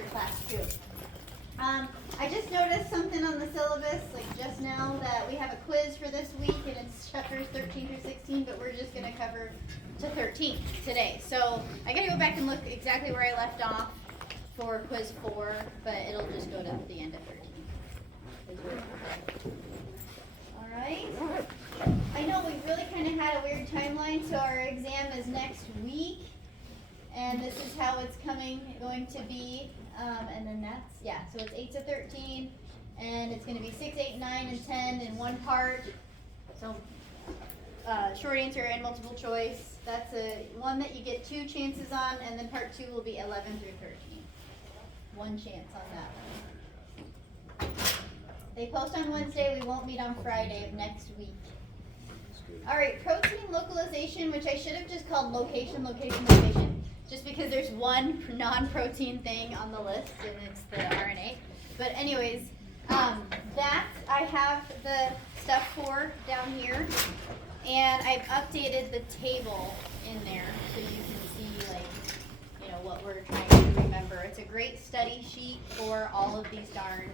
after class too. I just noticed something on the syllabus, like just now, that we have a quiz for this week, and it's chapters 13 through 16, but we're just going to cover to 13 today. So I got to go back and look exactly where I left off for quiz 4, but it'll just go to the end of 13. All right. I know we really kind of had a weird timeline, so our exam is next week, and this is how it's going to be. And then so it's 8 to 13, and it's going to be 6, 8, 9, and 10 in one part. So short answer and multiple choice. That's one that you get 2 chances on, and then part 2 will be 11 through 13. 1 chance on that one. They post on Wednesday. We won't meet on Friday of next week. All right, protein localization, which I should have just called location, just because there's one non-protein thing on the list, and it's the RNA. But anyways, that I have the stuff for down here, and I've updated the table in there so you can see, like, what we're trying to remember. It's a great study sheet for all of these darn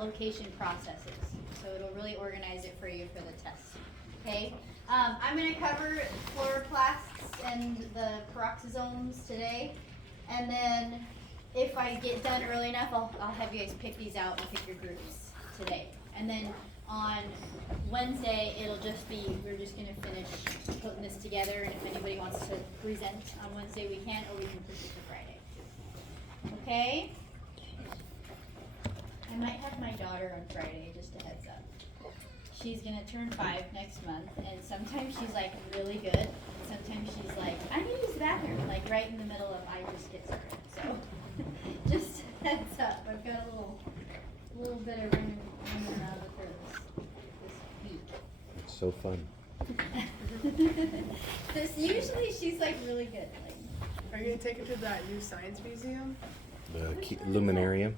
location processes, so it'll really organize it for you for the test. Okay, I'm going to cover chloroplasts and the peroxisomes today, and then if I get done early enough, I'll have you guys pick these out and pick your groups today. And then on Wednesday, it'll just be, we're just going to finish putting this together, and if anybody wants to present on Wednesday, we can, or we can push it to Friday. Okay? I might have my daughter on Friday, just a heads up. She's going to turn 5 next month, and sometimes she's like really good, and sometimes she's like, I need to use the bathroom, like right in the middle of I just get started. So just heads up, I've got a little bit of running around with her this week. It's so fun. Usually she's like really good. Are you going to take her to that new science museum? The luminarium.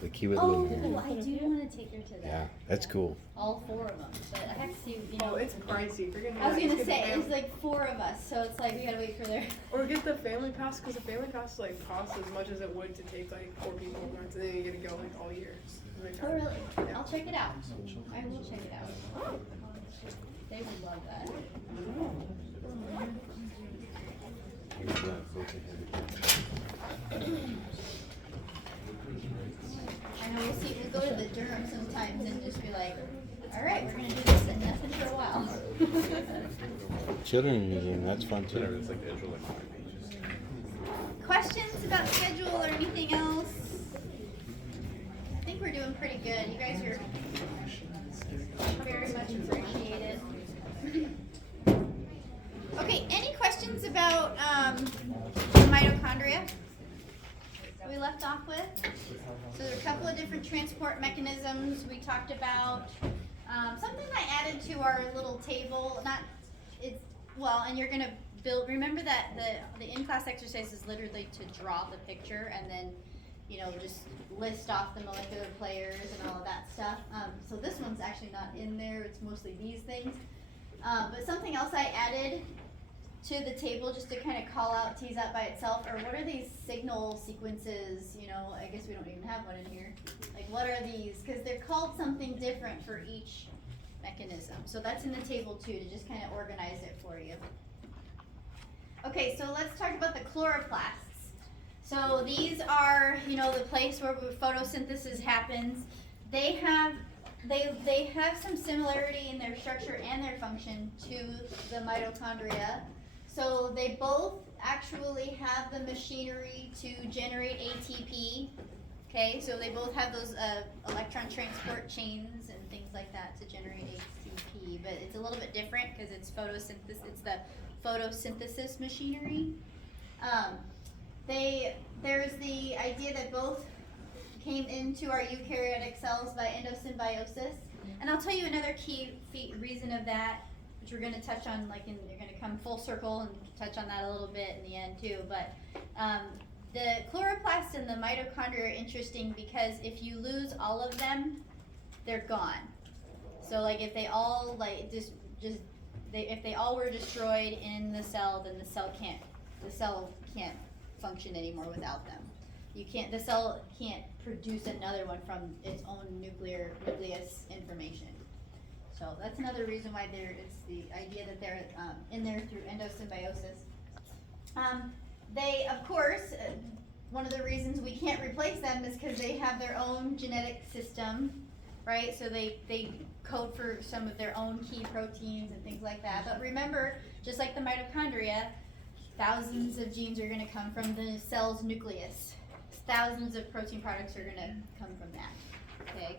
The Kiewit luminarium. I do want to take her to that. Yeah, that's cool. All 4 of them, but I have to see, Oh, it's pricey. I was going to say, it's like 4 of us, so it's like we got to wait for their... Or get the family pass, because the family pass like costs as much as it would to take like 4 people once, and then you get to go like all year. Oh, really? Yeah. I'll check it out. I will check it out. They would love that. I know we'll go to the Durham sometimes and just be like, all right, we're going to do this and nothing for a while. Children's museum, that's fun too. It's like the intro, like 5 pages. Questions about schedule or anything else? I think we're doing pretty good. You guys are very much appreciated. Okay, any questions about the mitochondria we left off with? So there are a couple of different transport mechanisms we talked about. Something I added to our little table, and you're gonna build, remember that the in-class exercise is literally to draw the picture and then, just list off the molecular players and all of that stuff. So this one's actually not in there, it's mostly these things. But something else I added to the table just to kind of tease out by itself, or what are these signal sequences? I guess we don't even have one in here. Like, what are these? Because they're called something different for each mechanism. So that's in the table too, to just kind of organize it for you. Okay, so let's talk about the chloroplasts. So these are, the place where photosynthesis happens. They have some similarity in their structure and their function to the mitochondria. So they both actually have the machinery to generate ATP. Okay, so they both have those electron transport chains and things like that to generate ATP, but it's a little bit different because it's photosynthesis. It's the photosynthesis machinery. There's the idea that both came into our eukaryotic cells by endosymbiosis, and I'll tell you another key reason of that, which we're going to touch on, you're going to come full circle and touch on that a little bit in the end too. But the chloroplasts and the mitochondria are interesting because if you lose all of them, they're gone. So if they all if they all were destroyed in the cell, then the cell can't function anymore without them. the cell can't produce another one from its own nucleus information. So that's another reason why it's the idea that they're in there through endosymbiosis. They, of course, one of the reasons we can't replace them is because they have their own genetic system, right? So they code for some of their own key proteins and things like that. But remember, just like the mitochondria, thousands of genes are going to come from the cell's nucleus. Thousands of protein products are going to come from that, okay?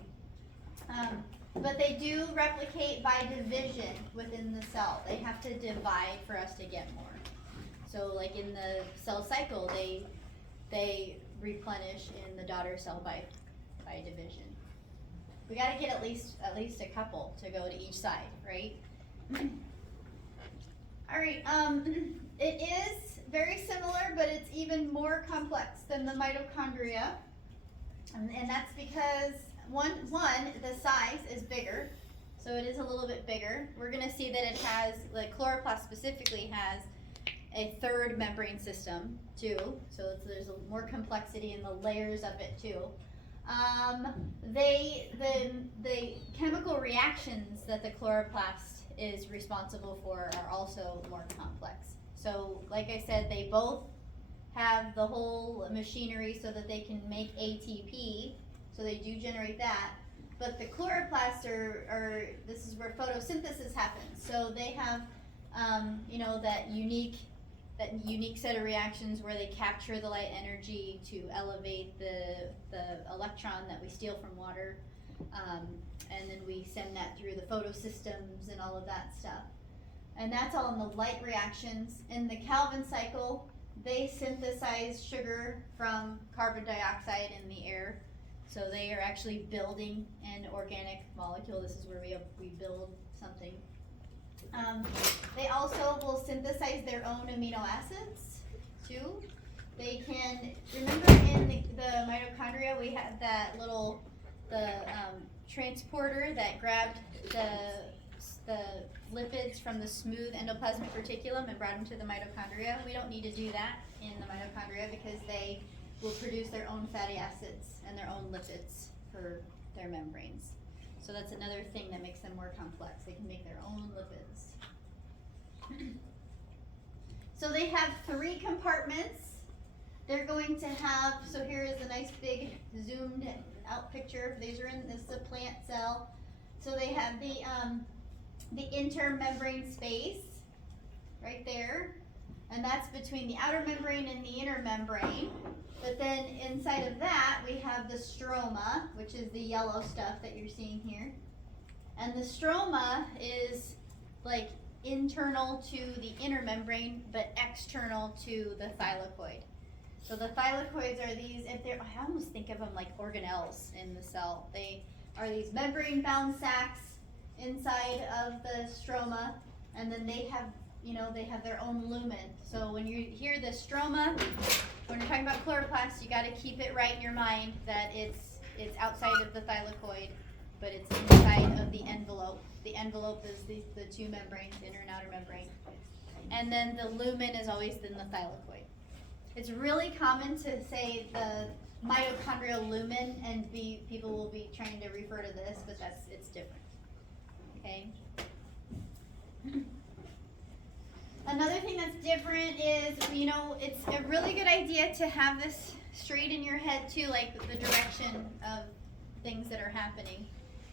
But they do replicate by division within the cell. They have to divide for us to get more. So like in the cell cycle, they replenish in the daughter cell by division. We got to get at least a couple to go to each side, right? All right. It is very similar, but it's even more complex than the mitochondria, and that's because one the size is bigger, so it is a little bit bigger. We're going to see that it has, like chloroplast specifically, has a third membrane system too, so there's more complexity in the layers of it too. The chemical reactions that the chloroplast is responsible for are also more complex. So like I said, they both have the whole machinery so that they can make ATP, so they do generate that. But the chloroplasts are this is where photosynthesis happens. So they have that unique set of reactions where they capture the light energy to elevate the electron that we steal from water, and then we send that through the photosystems and all of that stuff. And that's all in the light reactions. In the Calvin cycle, they synthesize sugar from carbon dioxide in the air. So they are actually building an organic molecule. This is where we build something. They also will synthesize their own amino acids too. They can, remember in the mitochondria we had that little transporter that grabbed the lipids from the smooth endoplasmic reticulum and brought them to the mitochondria. We don't need to do that in the mitochondria because they will produce their own fatty acids and their own lipids for their membranes. So that's another thing that makes them more complex. They can make their own lipids. So they have 3 compartments. They're going to have, so here is a nice big zoomed out picture. This is a plant cell. So they have the intermembrane space right there, and that's between the outer membrane and the inner membrane. But then inside of that we have the stroma, which is the yellow stuff that you're seeing here. And the stroma is like internal to the inner membrane but external to the thylakoid. So the thylakoids are these, I almost think of them like organelles in the cell. They are these membrane bound sacs inside of the stroma, and then they have their own lumen. So when you hear the stroma, when you're talking about chloroplasts, you got to keep it right in your mind that it's outside of the thylakoid, but it's inside of the envelope. The envelope is the 2 membranes, inner and outer membrane, and then the lumen is always in the thylakoid. It's really common to say the mitochondrial lumen, and people will be trying to refer to this, but it's different. Okay. Another thing that's different is, it's a really good idea to have this straight in your head too, like the direction of things that are happening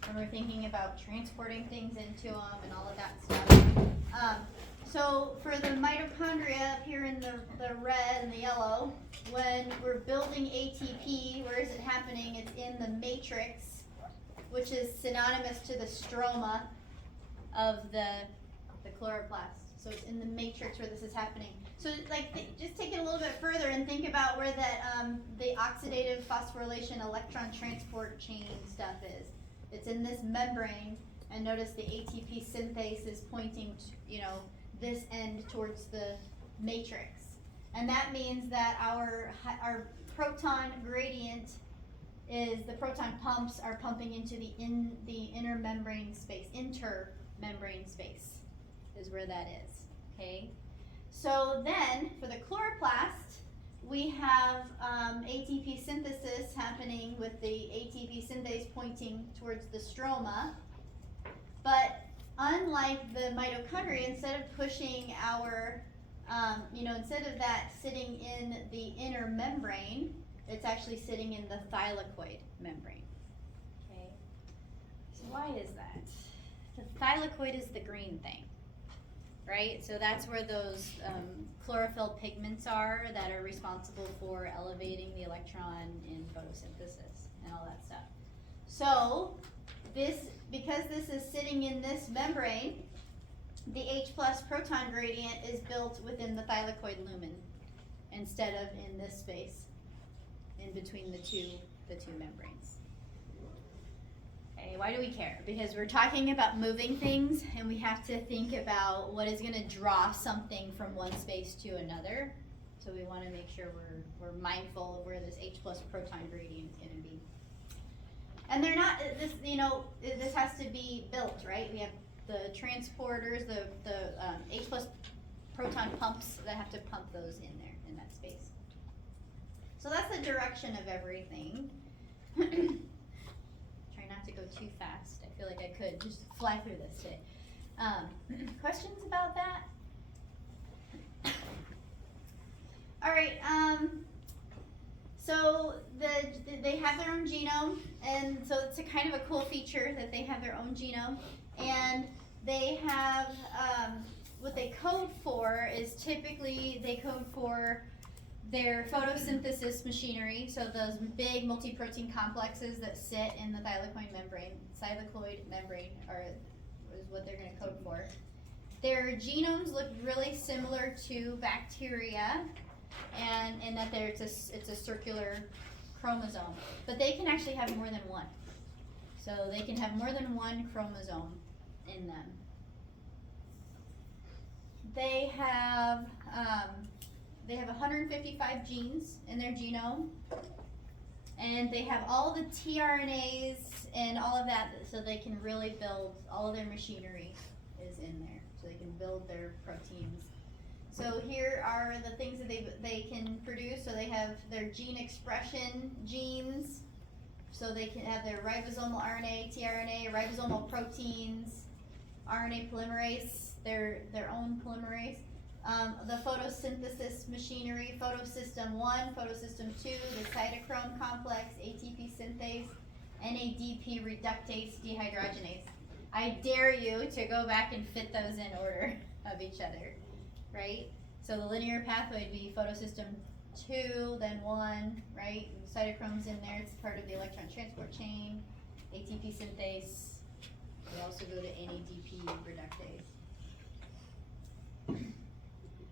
when we're thinking about transporting things into them and all of that stuff. So for the mitochondria up here in the red and the yellow, when we're building ATP, where is it happening? It's in the matrix, which is synonymous to the stroma of the chloroplast. So it's in the matrix where this is happening. So just take it a little bit further and think about where that the oxidative phosphorylation electron transport chain stuff is. It's in this membrane, and notice the ATP synthase is pointing this end towards the matrix. And that means that our proton gradient is the proton pumps are pumping into the inner membrane space, intermembrane space is where that is. Okay. So then for the chloroplast, we have ATP synthesis happening with the ATP synthase pointing towards the stroma. But unlike the mitochondria, instead of pushing our, instead of that sitting in the inner membrane, it's actually sitting in the thylakoid membrane. Okay. So why is that? The thylakoid is the green thing, right? So that's where those chlorophyll pigments are that are responsible for elevating the electron in photosynthesis and all that stuff. So because this is sitting in this membrane, the H plus proton gradient is built within the thylakoid lumen instead of in this space in between the two membranes. Okay, why do we care? Because we're talking about moving things and we have to think about what is going to draw something from one space to another. So we want to make sure we're mindful of where this H plus proton gradient is going to be. And they're not, this has to be built, right? We have the transporters, the H plus proton pumps that have to pump those in there, in that space. So that's the direction of everything. Try not to go too fast. I feel like I could just fly through this today. Questions about that? All right, so they have their own genome, and so it's a kind of a cool feature that they have their own genome, and they have, what they code for is typically they code for their photosynthesis machinery, so those big multi-protein complexes that sit in the thylakoid membrane is what they're going to code for. Their genomes look really similar to bacteria, and in that it's a circular chromosome, but they can actually have more than one. So they can have more than one chromosome in them. They have 155 genes in their genome, and they have all the tRNAs and all of that, so they can really build all of their machinery is in there, so they can build their proteins. So here are the things that they can produce. So they have their gene expression genes. So they can have their ribosomal RNA, tRNA, ribosomal proteins, RNA polymerase, their own polymerase. The photosynthesis machinery, photosystem 1, photosystem 2, the cytochrome complex, ATP synthase, NADP reductase, dehydrogenase. I dare you to go back and fit those in order of each other, right? So the linear pathway would be photosystem 2, then 1, right? Cytochrome's in there, it's part of the electron transport chain, ATP synthase. We also go to NADP reductase.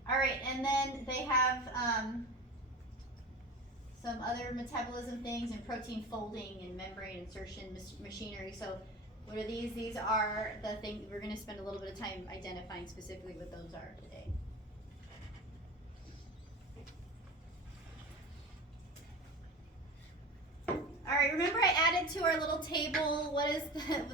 All right, and then they have some other metabolism things and protein folding and membrane insertion machinery. So what are these? These are the things we're going to spend a little bit of time identifying specifically what those are today. All right, remember I added to our little table what is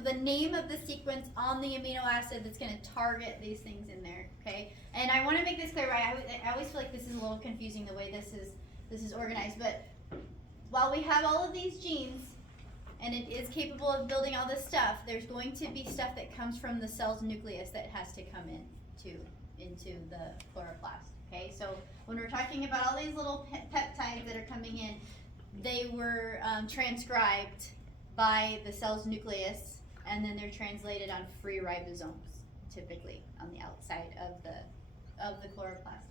the name of the sequence on the amino acid that's going to target these things in there, okay? And I want to make this clear, right? I always feel like this is a little confusing the way this is organized, but while we have all of these genes and it is capable of building all this stuff, there's going to be stuff that comes from the cell's nucleus that has to come into the chloroplast, okay? So when we're talking about all these little peptides that are coming in, they were transcribed by the cell's nucleus, and then they're translated on free ribosomes, typically on the outside of the chloroplast.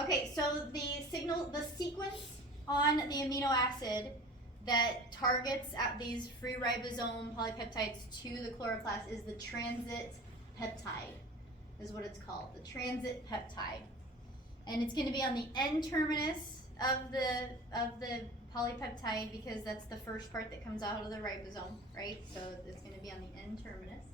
Okay, so the sequence on the amino acid that targets at these free ribosome polypeptides to the chloroplast is the transit peptide, is what it's called, the transit peptide. And it's going to be on the N-terminus of the polypeptide because that's the first part that comes out of the ribosome, right? So it's going to be on the N-terminus.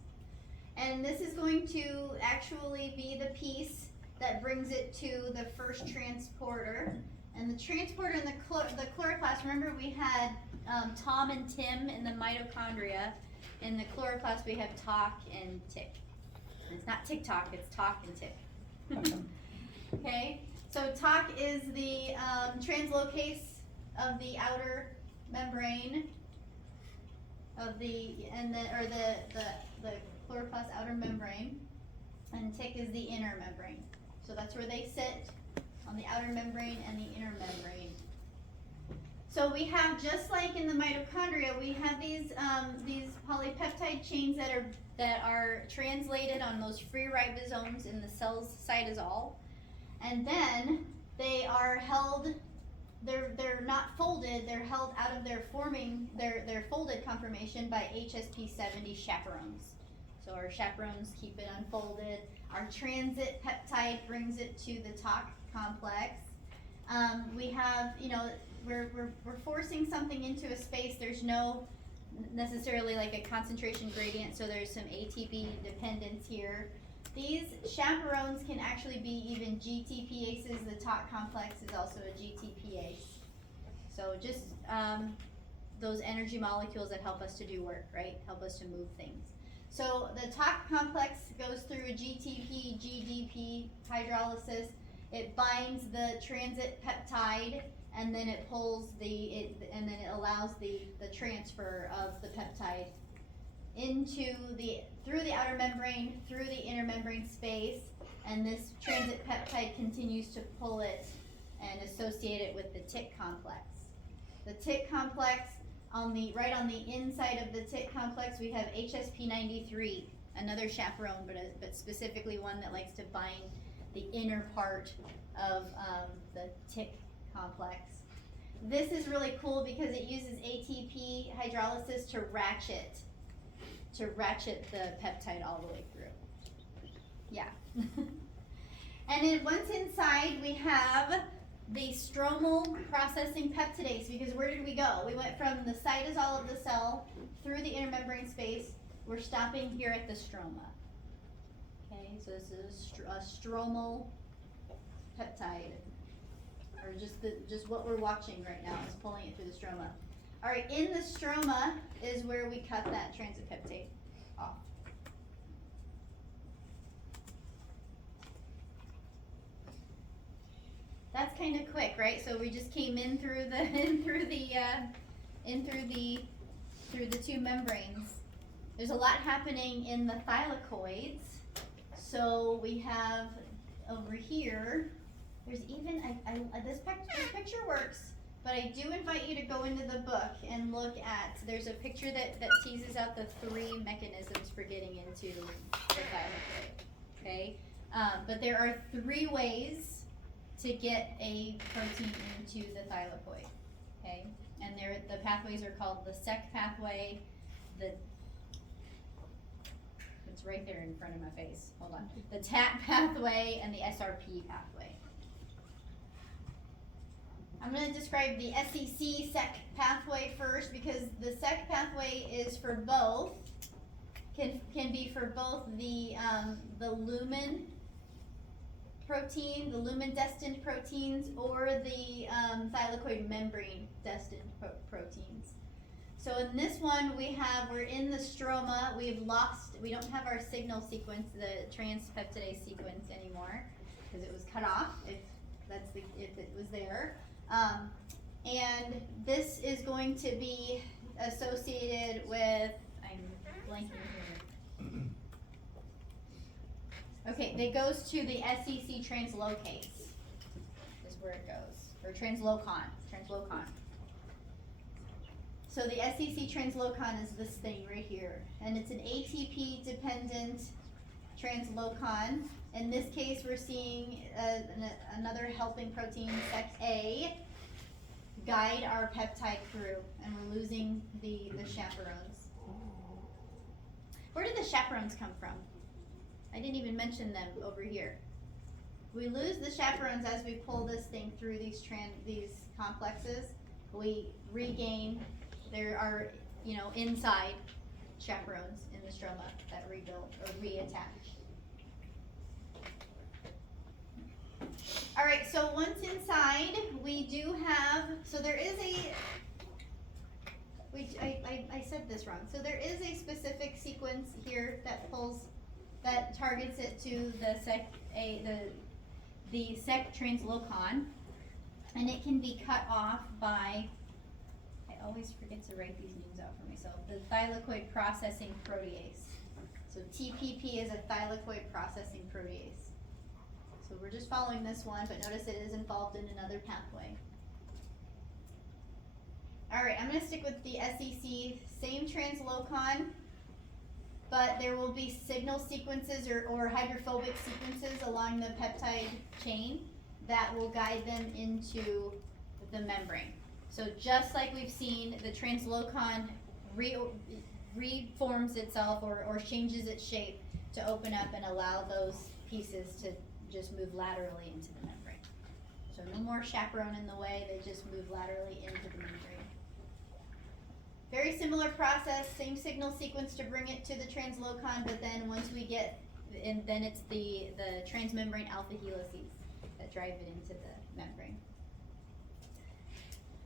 And this is going to actually be the piece that brings it to the first transporter. And the transporter in the chloroplast, remember we had Tom and Tim in the mitochondria. In the chloroplast we have talk and tick. And it's not tick-tock, it's talk and tick. Okay? So TOC is the translocase of the outer membrane of the chloroplast outer membrane, and TIC is the inner membrane. So that's where they sit, on the outer membrane and the inner membrane. So we have, just like in the mitochondria, we have these polypeptide chains that are translated on those free ribosomes in the cell's cytosol, and then they are held. They're not folded. They're held out of their folded conformation by HSP70 chaperones. So our chaperones keep it unfolded. Our transit peptide brings it to the TOC complex. We have, we're forcing something into a space. There's no necessarily like a concentration gradient, so there's some ATP dependence here. These chaperones can actually be even GTPases. The TOC complex is also a GTPase. So just those energy molecules that help us to do work, right? Help us to move things. So the TOC complex goes through a GTP, GDP hydrolysis. It binds the transit peptide, and then it pulls and then it allows the transfer of the peptide through the outer membrane, through the inner membrane space, and this transit peptide continues to pull it and associate it with the TIC complex. The TIC complex, right on the inside of the TIC complex, we have HSP93, another chaperone, but specifically one that likes to bind the inner part of the TIC complex. This is really cool because it uses ATP hydrolysis to ratchet the peptide all the way through. Yeah. And then once inside, we have the stromal processing peptidase, because where did we go? We went from the cytosol of the cell through the inner membrane space. We're stopping here at the stroma. Okay, so this is a stromal peptide, or just what we're watching right now is pulling it through the stroma. All right, in the stroma is where we cut that transit peptide off. That's kind of quick, right? So we just came in through the two membranes. There's a lot happening in the thylakoids. So we have over here. There's even this picture works. But I do invite you to go into the book and look at, there's a picture that teases out the 3 mechanisms for getting into the thylakoid, okay? But there are 3 ways to get a protein into the thylakoid, okay? And the pathways are called the SEC pathway, it's right there in front of my face, hold on. The TAT pathway and the SRP pathway. I'm going to describe the SEC-SEC pathway first, because the SEC pathway is for both, can be for both the lumen protein, the lumen destined proteins, or the thylakoid membrane destined proteins. So in this one, we're in the stroma. We don't have our signal sequence, the transpeptidase sequence anymore, because it was cut off. If it was there. And this is going to be associated with, I'm blanking here. Okay, it goes to the SEC translocase, is where it goes, or translocon. So the SEC translocon is this thing right here, and it's an ATP dependent translocon. In this case, we're seeing another helping protein, SEC-A, guide our peptide through, and we're losing the chaperones. Where did the chaperones come from? I didn't even mention them over here. We lose the chaperones as we pull this thing through these complexes. We regain. There are, inside chaperones in the stroma that rebuild or reattach. All right, so once inside, we do have, so there is I said this wrong. So there is a specific sequence here that targets it to the the sec translocon, and it can be cut off by, I always forget to write these names out for myself, the thylakoid processing protease. So TPP is a thylakoid processing protease. So we're just following this one, but notice it is involved in another pathway. All right, I'm gonna stick with the SEC, same translocon, but there will be signal sequences or hydrophobic sequences along the peptide chain that will guide them into the membrane. So just like we've seen, the translocon reforms itself or changes its shape to open up and allow those pieces to just move laterally into the membrane. So no more chaperone in the way, they just move laterally into the membrane. Very similar process, same signal sequence to bring it to the translocon, but then once we get, and then it's the transmembrane alpha helices that drive it into the membrane.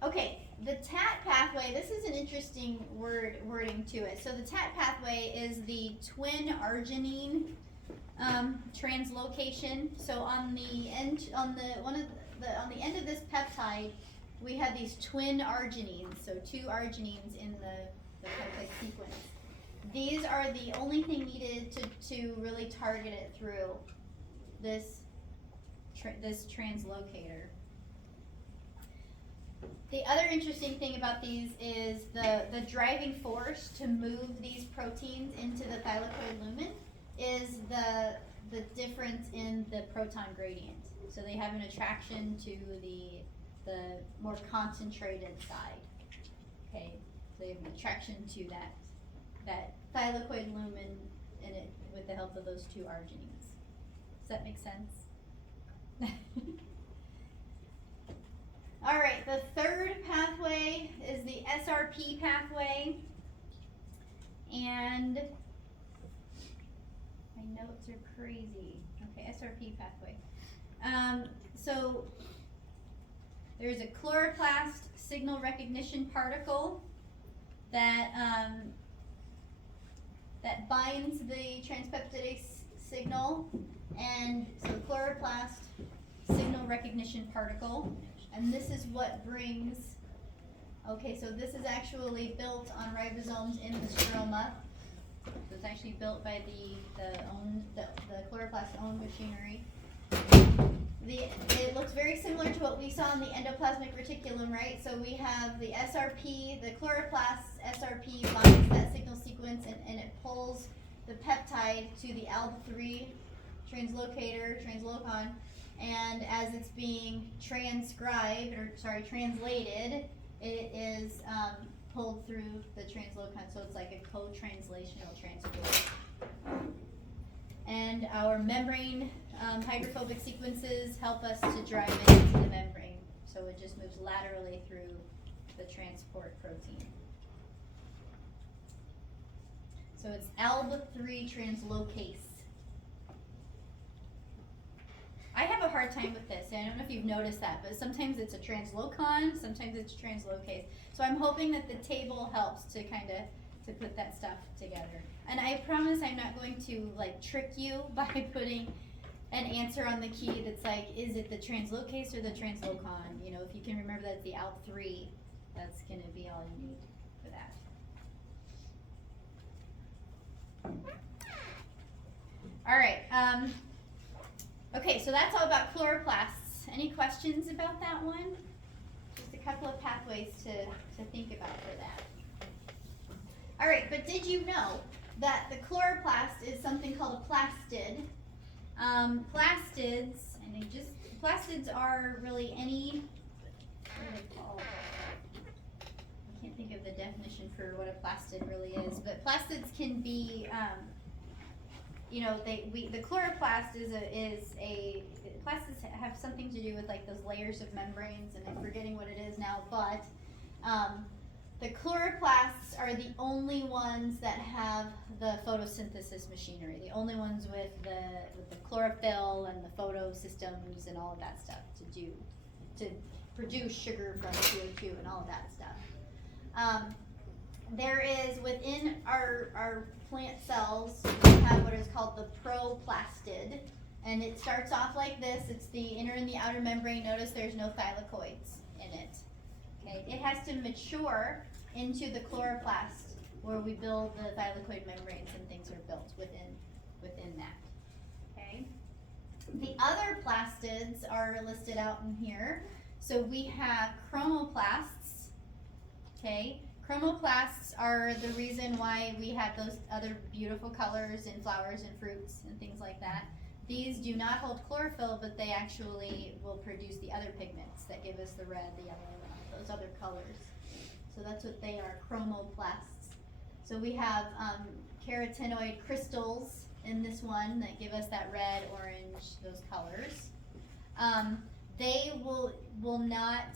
Okay, the TAT pathway, this is an interesting wording to it. So the TAT pathway is the twin arginine translocation. So on the end, on the end of this peptide, we have these twin arginines, so two arginines in the peptide sequence. These are the only thing needed to really target it through this translocator. The other interesting thing about these is the driving force to move these proteins into the thylakoid lumen is the difference in the proton gradient. So they have an attraction to the more concentrated side. Okay, so they have an attraction to that thylakoid lumen in it with the help of those two arginines. Does that make sense? All right, the third pathway is the SRP pathway, and my notes are crazy. Okay, SRP pathway. So there's a chloroplast signal recognition particle that that binds the transpeptidase signal, and so chloroplast signal recognition particle, and this is what brings. Okay, so this is actually built on ribosomes in the stroma. So it's actually built by the chloroplast's own machinery. It looks very similar to what we saw in the endoplasmic reticulum, right? So we have the SRP, the chloroplast SRP binds that signal sequence and it pulls the peptide to the ALB3 translocon, and as it's being translated, it is pulled through the translocon, so it's like a co-translational transport. And our membrane hydrophobic sequences help us to drive it into the membrane, so it just moves laterally through the transport protein. So it's ALB3 translocase. I have a hard time with this, and I don't know if you've noticed that, but sometimes it's a translocon, sometimes it's a translocase. So I'm hoping that the table helps to kind of to put that stuff together. And I promise I'm not going to like trick you by putting an answer on the key that's like, is it the translocase or the translocon? You know, if you can remember that it's the ALB3, that's going to be all you need for that. All right. Okay, so that's all about chloroplasts. Any questions about that one? Just a couple of pathways to think about for that. All right, but did you know that the chloroplast is something called a plastid? Plastids are really any, what are they called? I can't think of the definition for what a plastid really is, but plastids can be, you know, the chloroplast plastids have something to do with like those layers of membranes, and I'm forgetting what it is now, but the chloroplasts are the only ones that have the photosynthesis machinery, the only ones with the chlorophyll and the photosystems and all of that stuff to produce sugar from CO2 and all of that stuff. There is, within our plant cells, we have what is called the proplastid, And it starts off like this. It's the inner and the outer membrane. Notice there's no thylakoids in it. Okay, it has to mature into the chloroplast where we build the thylakoid membranes and things are built within that. Okay. The other plastids are listed out in here. So we have chromoplasts. Okay. Chromoplasts are the reason why we have those other beautiful colors in flowers and fruits and things like that. These do not hold chlorophyll, but they actually will produce the other pigments that give us the red, the yellow, those other colors. So that's what they are, chromoplasts. So we have carotenoid crystals in this one that give us that red, orange, those colors. They will not,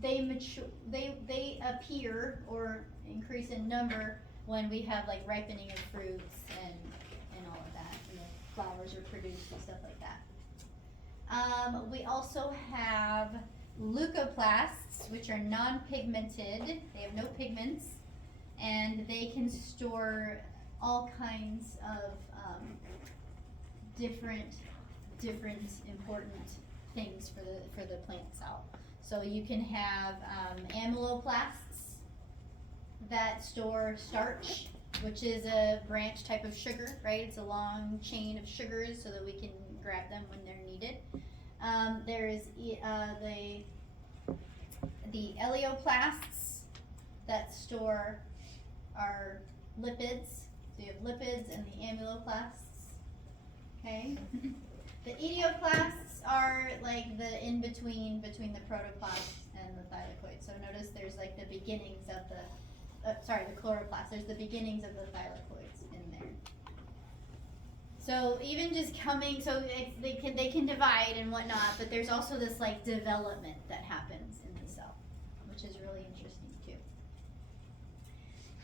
they mature, they appear or increase in number when we have like ripening of fruits and all of that. You know, flowers are produced and stuff like that. We also have leucoplasts, which are non-pigmented. They have no pigments, and they can store all kinds of different important things for the plant cell. So you can have amyloplasts that store starch, which is a branch type of sugar, right? It's a long chain of sugars so that we can grab them when they're needed. There's the eleoplasts that store our lipids. So you have lipids and the amyloplasts. Okay. The etioclasts are like the in-between between the protoplasts and the thylakoids. So notice there's like the beginnings of the chloroplasts. There's the beginnings of the thylakoids in there. So even just coming, so they can divide and whatnot, but there's also this like development that happens in the cell, which is really interesting too.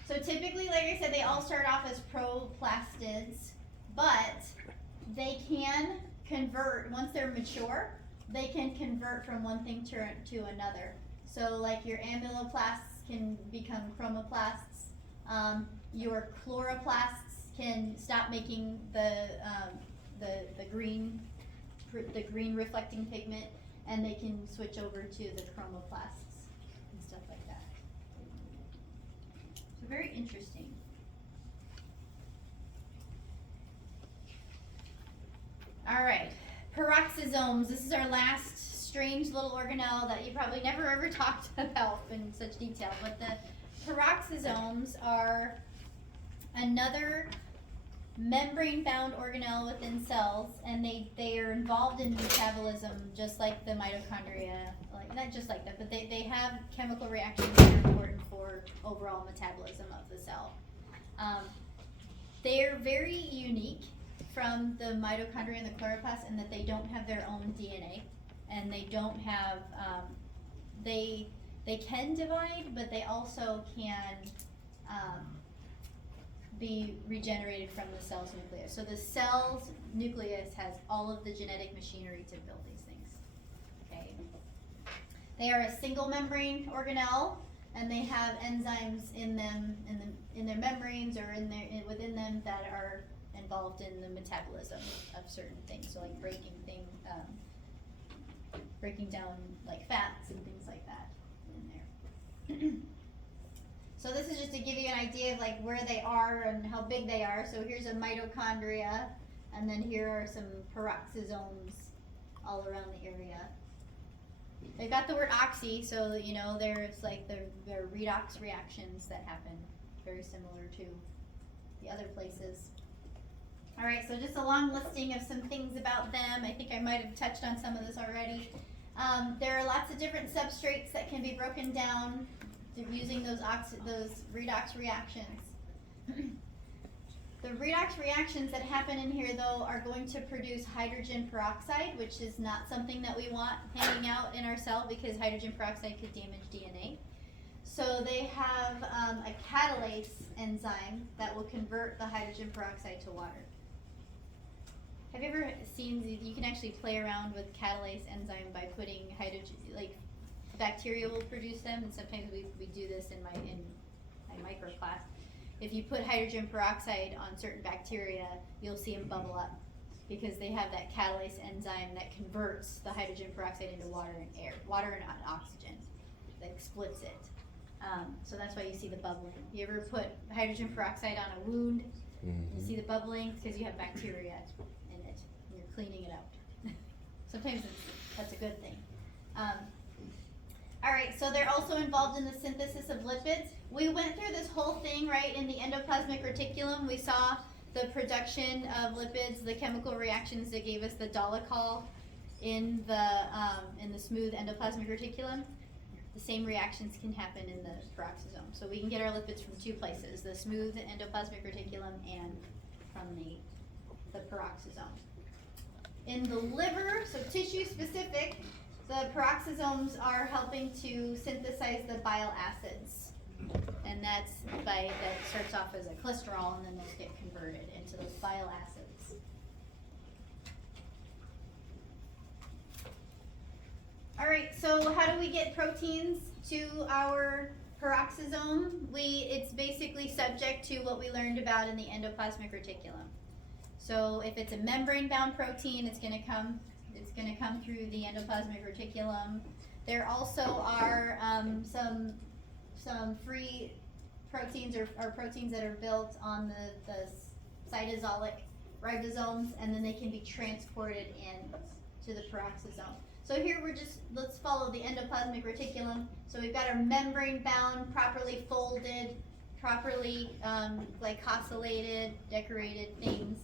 So typically, like I said, they all start off as proplastids, but they can convert, once they're mature, they can convert from one thing to another. So like your amyloplasts can become chromoplasts. Your chloroplasts can stop making the green reflecting pigment, and they can switch over to the chromoplasts and stuff like that. So very interesting. All right, peroxisomes. This is our last strange little organelle that you probably never ever talked about in such detail, but the peroxisomes are another membrane-bound organelle within cells, and they are involved in metabolism just like the mitochondria, like not just like that, but they have chemical reactions that are important for overall metabolism of the cell. They're very unique from the mitochondria and the chloroplast in that they don't have their own DNA, and they don't have, they can divide, but they also can be regenerated from the cell's nucleus. So the cell's nucleus has all of the genetic machinery to build these things. Okay. They are a single membrane organelle, and they have enzymes in them, in their membranes or within them that are involved in the metabolism of certain things. So like breaking down like fats and things like that in there. So this is just to give you an idea of like where they are and how big they are. So here's a mitochondria, and then here are some peroxisomes all around the area. They've got the word oxy, so you know there's like the redox reactions that happen, very similar to the other places. All right, so just a long listing of some things about them. I think I might have touched on some of this already. There are lots of different substrates that can be broken down using those redox reactions. The redox reactions that happen in here, though, are going to produce hydrogen peroxide, which is not something that we want hanging out in our cell because hydrogen peroxide could damage DNA. So they have a catalase enzyme that will convert the hydrogen peroxide to water. Have you ever seen, you can actually play around with catalase enzyme by putting hydrogen, like bacteria will produce them, and sometimes we do this in my micro class. If you put hydrogen peroxide on certain bacteria, you'll see them bubble up because they have that catalase enzyme that converts the hydrogen peroxide into water and oxygen, like splits it. So that's why you see the bubbling. You ever put hydrogen peroxide on a wound? You see the bubbling because you have bacteria in it, and you're cleaning it out. Sometimes that's a good thing. All right, so they're also involved in the synthesis of lipids. We went through this whole thing, right, in the endoplasmic reticulum. We saw the production of lipids, the chemical reactions that gave us the dolichol in the smooth endoplasmic reticulum. The same reactions can happen in the peroxisome. So we can get our lipids from two places, the smooth endoplasmic reticulum and from the peroxisome. In the liver, so tissue specific, the peroxisomes are helping to synthesize the bile acids. And that starts off as a cholesterol and then those get converted into those bile acids. All right, so how do we get proteins to our peroxisome? It's basically subject to what we learned about in the endoplasmic reticulum. So if it's a membrane-bound protein, it's going to come through the endoplasmic reticulum. There also are some free proteins or proteins that are built on the cytosolic ribosomes, and then they can be transported in to the peroxisome. So here let's follow the endoplasmic reticulum. So we've got our membrane-bound, properly folded, properly glycosylated, decorated things,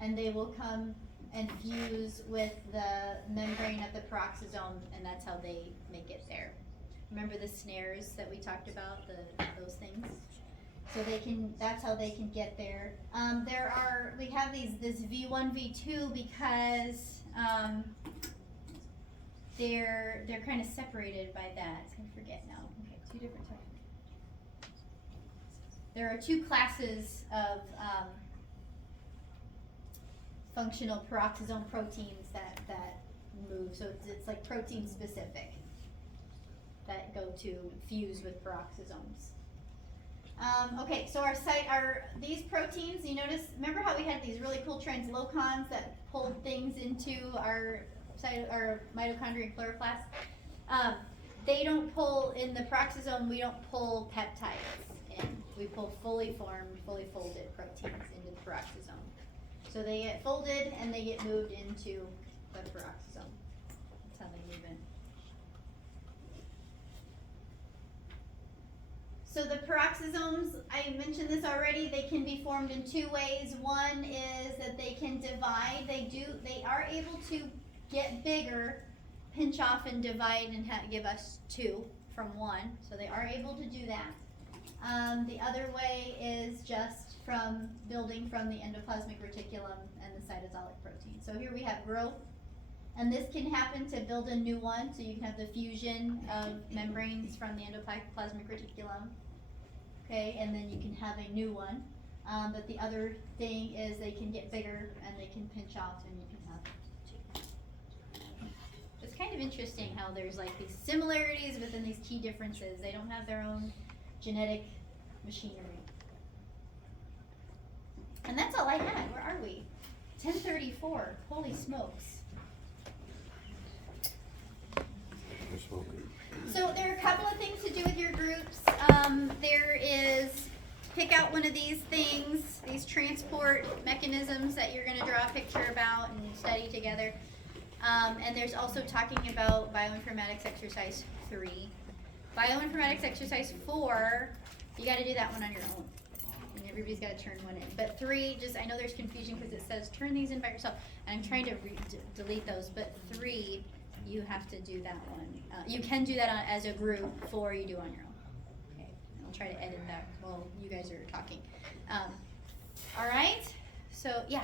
and they will come and fuse with the membrane of the peroxisome, and that's how they make it there. Remember the snares that we talked about, those things? So that's how they can get there. We have this V1, V2 because they're kind of separated by that. I forget now. Okay, two different types. There are two classes of functional peroxisome proteins that move. So it's like protein specific that go to fuse with peroxisomes. Okay, so these proteins, you notice, remember how we had these really cool translocons that pulled things into our mitochondria and chloroplast? They don't pull, in the peroxisome, we don't pull peptides in. We pull fully formed, fully folded proteins into the peroxisome. So they get folded and they get moved into the peroxisome. That's how they move in. So the peroxisomes, I mentioned this already, they can be formed in two ways. One is that they can divide. They are able to get bigger, pinch off and divide and give us two from one. So they are able to do that. The other way is just from building from the endoplasmic reticulum and the cytosolic protein. So here we have growth, and this can happen to build a new one. So you can have the fusion of membranes from the endoplasmic reticulum, okay, and then you can have a new one. But the other thing is they can get bigger and they can pinch off and you can have two. It's kind of interesting how there's like these similarities but then these key differences. They don't have their own genetic machinery. And that's all I had. Where are we? 10:34. Holy smokes. You're smoking. So there are a couple of things to do with your groups. There is pick out one of these things, these transport mechanisms that you're going to draw a picture about and study together. And there's also talking about bioinformatics exercise 3. Bioinformatics exercise 4, you got to do that one on your own. And everybody's got to turn one in. But 3, I know there's confusion because it says turn these in by yourself. And I'm trying to delete those. But 3, you have to do that one. You can do that as a group. 4, you do on your own. Okay. I'll try to edit that while you guys are talking. All right. So, yeah.